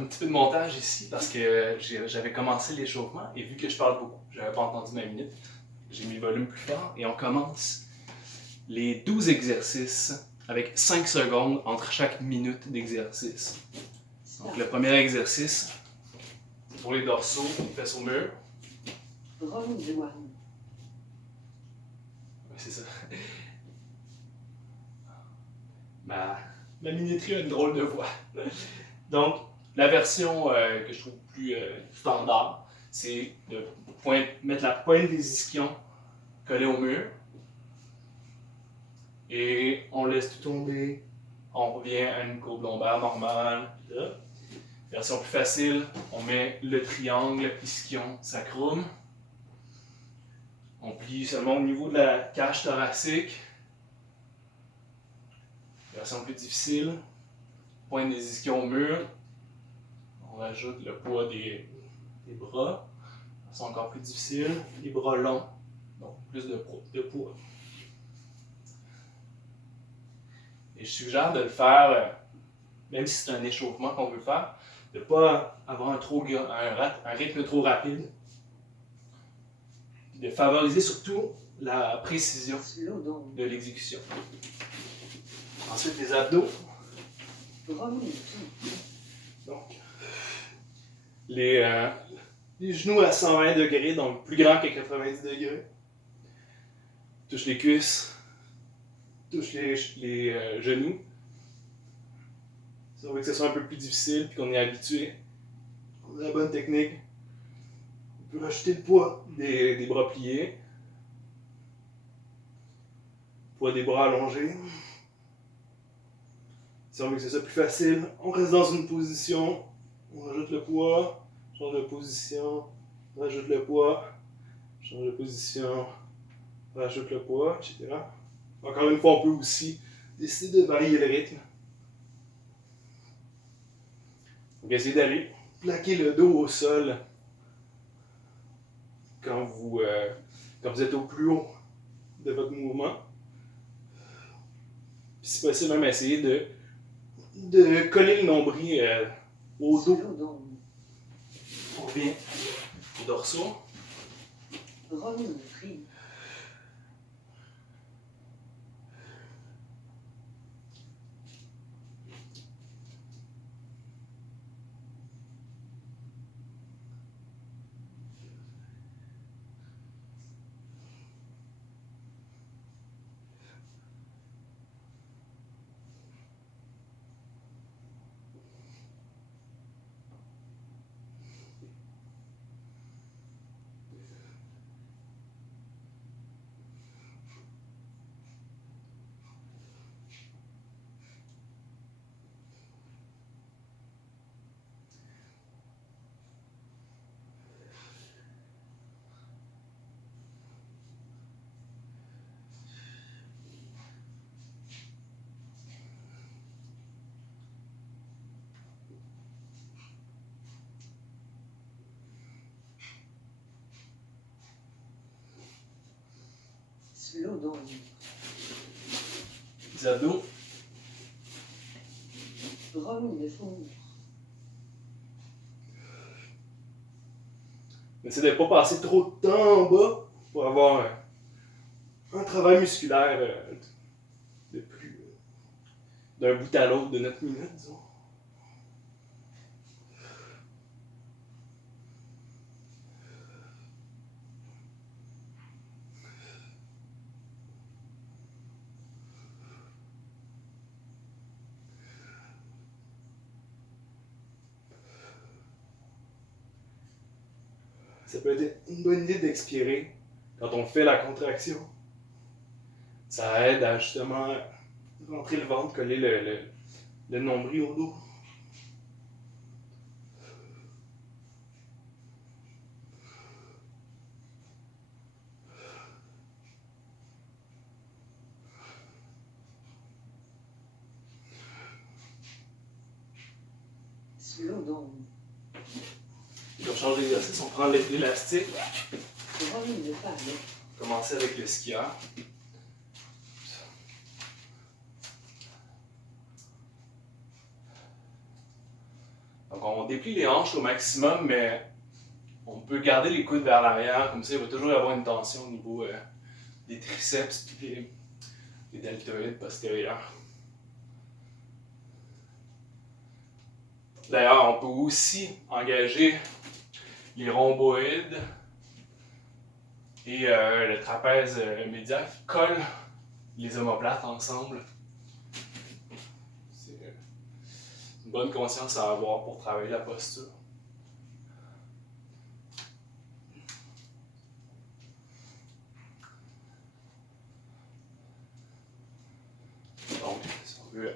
un petit peu de montage ici parce que j'avais commencé l'échauffement et vu que je parle beaucoup, j'avais pas entendu ma minute, j'ai mis le volume plus fort et on commence les 12 exercices avec 5 secondes entre chaque minute d'exercice. Donc le premier exercice, c'est pour les dorsaux, les fesses au mur. C'est ça. Ma minuterie a une drôle de voix. Donc, la version que je trouve plus standard, c'est de mettre la pointe des ischions collée au mur. Et on laisse tout tomber. On revient à une courbe lombaire normale. Là. Version plus facile, on met le triangle ischion-sacrum. On plie seulement au niveau de la cage thoracique. Version plus difficile, pointe des ischions au mur. On rajoute le poids des bras. C'est encore plus difficile. Les bras longs, donc plus de poids. Et je suggère de le faire, même si c'est un échauffement qu'on veut faire, de ne pas avoir un rythme trop rapide. Puis de favoriser surtout la précision de l'exécution. Ensuite, les abdos. Donc, les genoux à 120 degrés, donc plus grand que 90 degrés. Touche les cuisses. Touche les genoux. Si on veut que ce soit un peu plus difficile et qu'on est habitué, on a la bonne technique. On peut rajouter le poids des bras pliés. Le poids des bras allongés. Si on veut que ce soit plus facile, on reste dans une position, on rajoute le poids, change de position, rajoute le poids, change de position, rajoute le poids, etc. Encore une fois, on peut aussi décider de varier le rythme. Donc, essayez d'aller plaquer le dos au sol quand vous êtes au plus haut de votre mouvement. Puis, si possible, même essayer de coller le nombril au dos. On revient au dorsaux. Les abdos. Essayez de ne pas passer trop de temps en bas pour avoir un travail musculaire d'un bout à l'autre de notre minute, disons. Ça peut être une bonne idée d'expirer quand on fait la contraction. Ça aide à justement rentrer le ventre, coller le nombril au dos. On change d'exercice, on prend l'élastique. Commencer avec le skieur. Donc on déplie les hanches au maximum, mais on peut garder les coudes vers l'arrière, comme ça il va toujours y avoir une tension au niveau des triceps et des deltoïdes postérieurs. D'ailleurs, on peut aussi engager les rhomboïdes et le trapèze médial qui collent les omoplates ensemble. C'est une bonne conscience à avoir pour travailler la posture. Donc, si on veut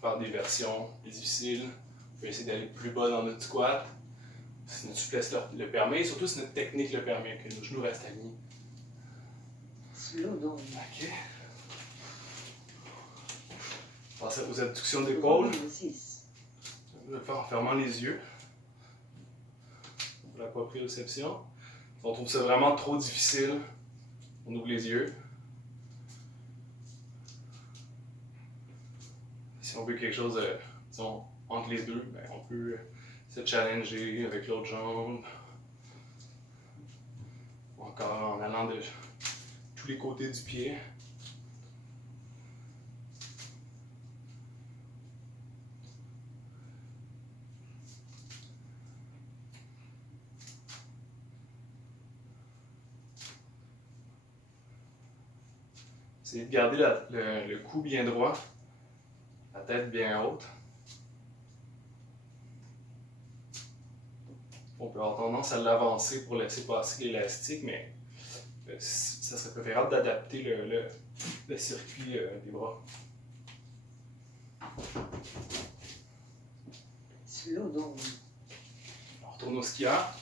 faire des versions plus difficiles, on peut essayer d'aller plus bas dans notre squat, si notre souplesse le permet, et surtout si notre technique le permet, que nos genoux restent alignés. Slow down. Ok. Passe aux abductions d'épaule. Je vais le faire en fermant les yeux. Pour la proprioception. Si on trouve ça vraiment trop difficile, on ouvre les yeux. Si on veut quelque chose, disons, entre les deux, ben, on peut se challenger avec l'autre jambe. Ou encore en allant de tous les côtés du pied. Essayez de garder le cou bien droit, la tête bien haute. On peut avoir tendance à l'avancer pour laisser passer l'élastique, mais ça serait préférable d'adapter le circuit des bras. Slow down. On retourne au skieur.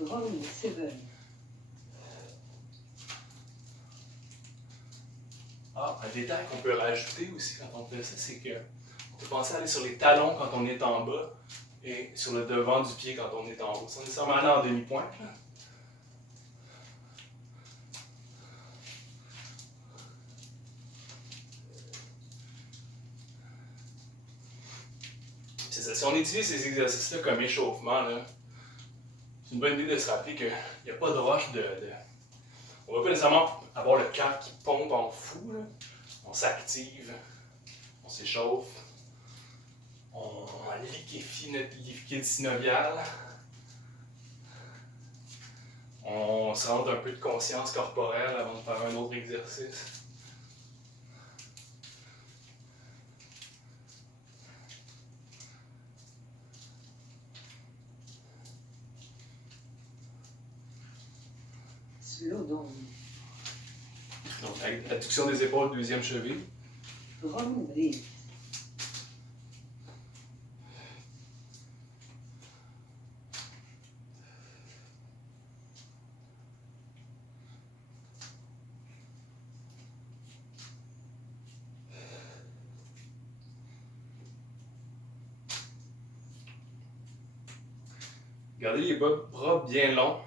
Round 7. Un détail qu'on peut rajouter aussi quand on fait ça, c'est qu'on peut penser à aller sur les talons quand on est en bas et sur le devant du pied quand on est en haut, sans nécessairement aller en demi-pointe. C'est ça, si on utilise ces exercices-là comme échauffement, c'est une bonne idée de se rappeler qu'il n'y a pas de rush On ne va pas nécessairement avoir le cœur qui pompe en fou. Là. On s'active, on s'échauffe, on liquéfie notre liquide synovial, on se rend un peu de conscience corporelle avant de faire un autre exercice. Slow down. Donc, adduction des épaules, deuxième cheville. Round 8. Gardez les bras bien longs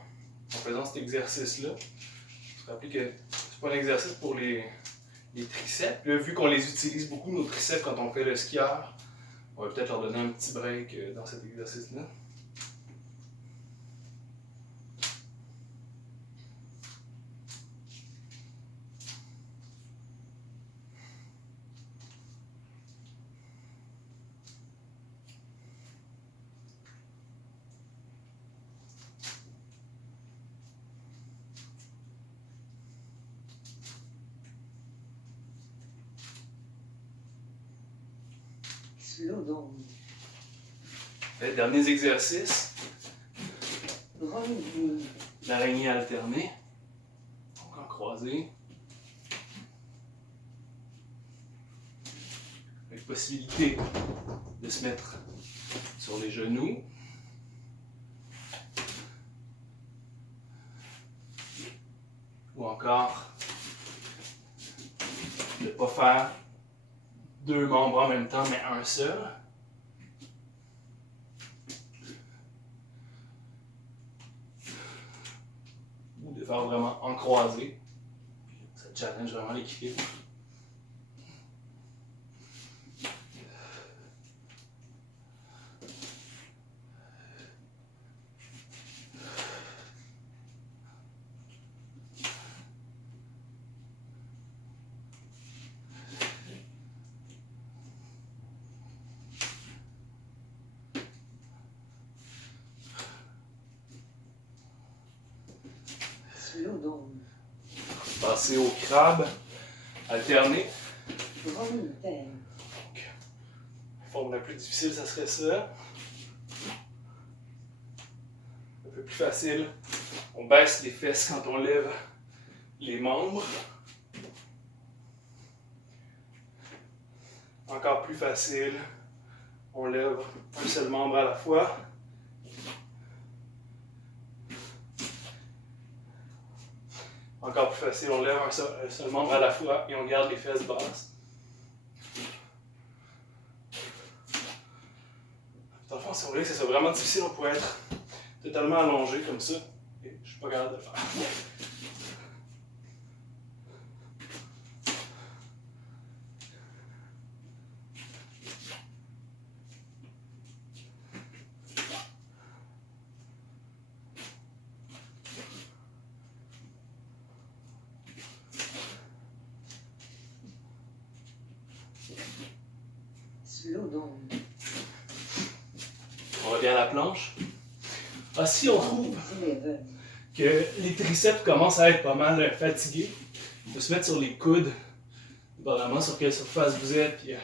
en faisant cet exercice-là. Vous rappelez que c'est pas un exercice pour les triceps. Là, vu qu'on les utilise beaucoup, nos triceps, quand on fait le skieur, on va peut-être leur donner un petit break dans cet exercice-là. Slow down. Les derniers exercices, Round 9. l'araignée alternée, donc en croisée. Avec possibilité de se mettre sur les genoux. Ou encore de ne pas faire deux membres en même temps, mais un seul. Ou de faire vraiment en croisée. Ça challenge vraiment l'équilibre. slow down, Passer au crabe, alterner. run down, La forme la plus difficile, ça serait ça. Un peu plus facile, on baisse les fesses quand on lève les membres. Encore plus facile, on lève un seul membre à la fois. Encore plus facile, on lève un seul membre à la fois et on garde les fesses basses. Dans le fond, si on voulait que ça soit vraiment difficile, on pourrait être totalement allongé comme ça. Et je suis pas capable de le faire. slow down, On revient à la planche. Ah, si on trouve 11, que les triceps commencent à être pas mal fatigués, on peut se mettre sur les coudes, dépendamment sur quelle surface vous êtes, puis à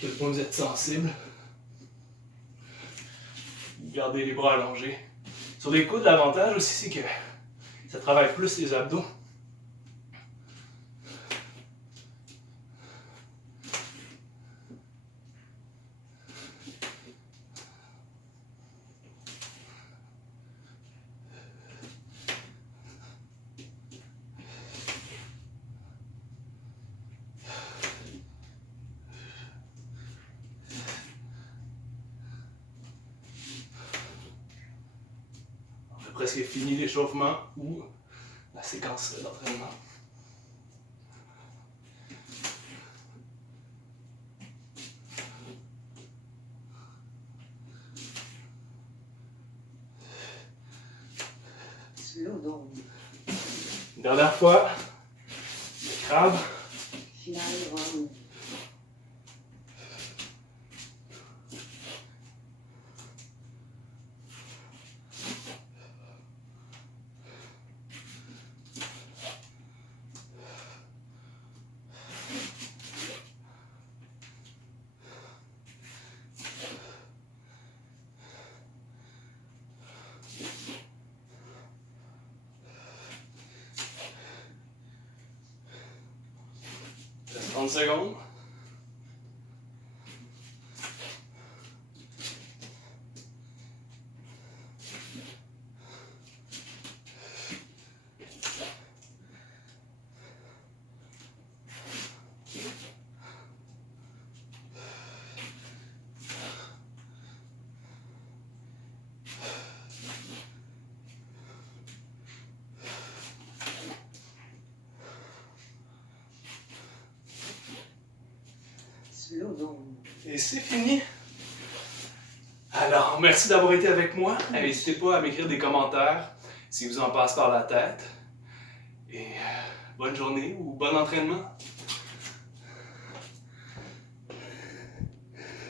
quel point vous êtes sensible. Gardez les bras allongés. Sur les coudes, l'avantage aussi, c'est que ça travaille plus les abdos. On a presque fini l'échauffement ou la séquence d'entraînement. slow down, Une dernière fois, le crabe. final run, Reste 30 secondes. slow down. Et c'est fini. Alors, merci d'avoir été avec moi. N'hésitez pas à m'écrire des commentaires si vous en passe par la tête. Et bonne journée ou bon entraînement.